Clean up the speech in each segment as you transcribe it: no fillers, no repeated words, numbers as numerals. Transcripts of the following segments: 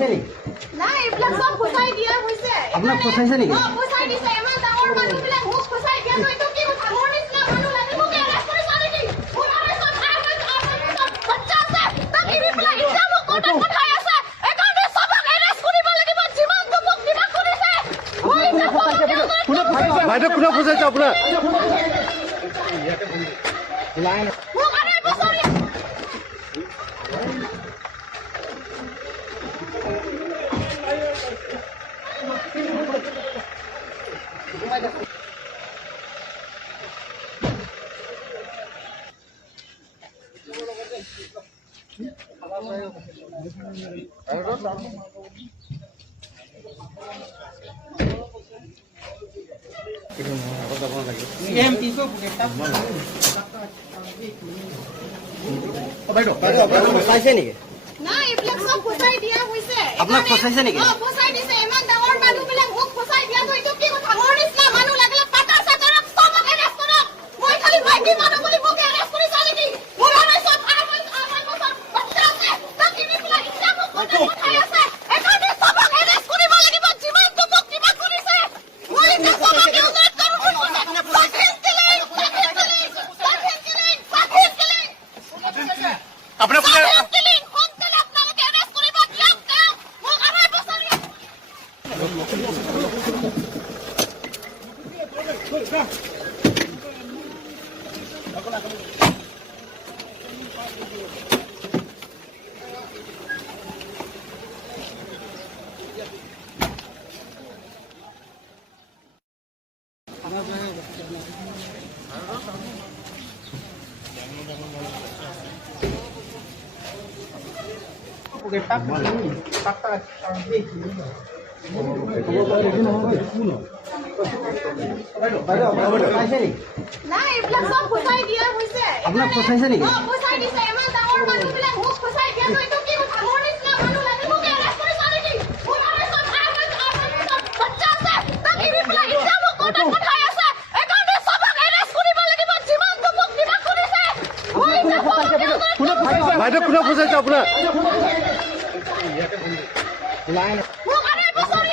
ফচাইছে নেকি? নাই, এইবিলাক সব ফচাই দিয়া হৈছে। আপোনাক ফচাইছে নেকি? ফচাই দিছে। ইমান ডাঙৰ মানুহবিলাক মোক ফচাই দিয়া। এইটো কি কথা? মোৰ নিচিনা মানুহ লাগে মোক এৰেষ্ট কৰিছা নেকি? মোৰ আৰু চব বাচ্চা আছে। তাক এৰি পেলাই এতিয়া মোক কোৰ্টত পঠাই আছে। এইকাৰণে চবক এৰেষ্ট কৰিব লাগিব। যিমানটো মোক কিবা কৰিছে। মই এতিয়া বাইদেউ কোনে ফচাইছে আপোনাক? মোক আৰু এই বছৰি ফচাইছে নেকি? নাই, এইবিলাক সব ফচাই দিয়া হৈছে। আপোনাক ফচাইছে নেকি? ফচাই দিছে। ইমান ডাঙৰ মানুহবিলাক মোক ফচাই দিয়া। এইটো কি কথা? মোৰ নিচিনা মানুহ লাগিলে পাতা চাতাৰক চবক এৰেষ্ট কৰক। মই খালি মাইকী মানুহ বুলি মোক এৰেষ্ট কৰিছা নেকি? মোৰ আৰু চব আঢ়ৈ বছৰ বাচ্চা আছে। তাক এৰি পেলাই এতিয়া মোক কোৰ্টত পঠাই আছে। এইকাৰণে চবক এৰেষ্ট কৰিব লাগিব। যিমানটো মোক কিবা কৰিছে। মই এতিয়া চবক ইউনাইট কৰোঁ। আপোনাৰ কোনে নাই, এইবিলাক সব ফচাই দিয়া হৈছে। আপোনাক ফচাইছে নেকি? ফচাই দিছে। ইমান ডাঙৰ মানুহবিলাক মোক ফচাই দিয়া। এইটো কি কথা? মোৰ নিচিনা মানুহ লাগে মোক এৰেষ্ট কৰিছা নেকি? মোৰ আৰু চব বাচ্চা আছে। তাক এৰি পেলাই এতিয়া মোক কোৰ্টত পঠাই আছে। এইকাৰণে চবক এৰেষ্ট কৰিব লাগিব। যিমানটো মোক কিবা কৰিছে। মই এতিয়া বাইদেউ কোনে ফচাইছে আপোনাক? মোক আৰু এই বছৰি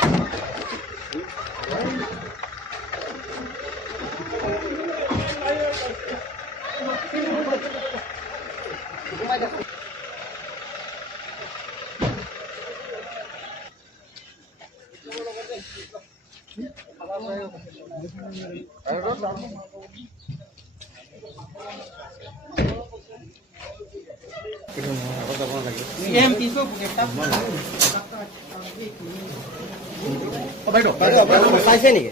ফচাইছে নেকি?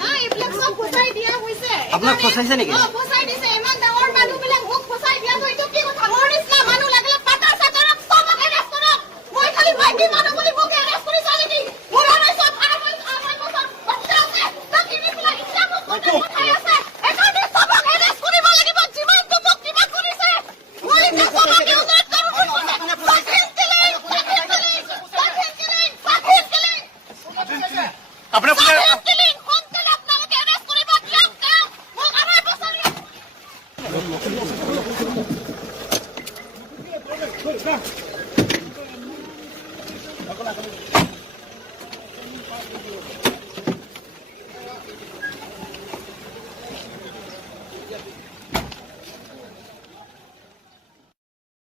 নাই, এইবিলাক সব ফচাই দিয়া হৈছে। আপোনাক ফচাইছে নেকি? ফচাই দিছে। ইমান ডাঙৰ মানুহবিলাক মোক ফচাই দিয়া। এইটো কি কথা? মোৰ নিচিনা মানুহ লাগিলে পাতা চাতাৰক চবক এৰেষ্ট কৰক। মই খালি মাইকী মানুহ বুলি মোক এৰেষ্ট কৰিছা নেকি? মোৰ আৰু চব আঢ়ৈ বছৰ বাচ্চা আছে। তাক এৰি পেলাই এতিয়া মোক কোৰ্টত পঠাই আছে। এইকাৰণে চবক এৰেষ্ট কৰিব লাগিব। যিমানটো মোক কিবা কৰিছে। মই এতিয়া চবক ইউনাইট কৰোঁ। আপোনাৰ কোনে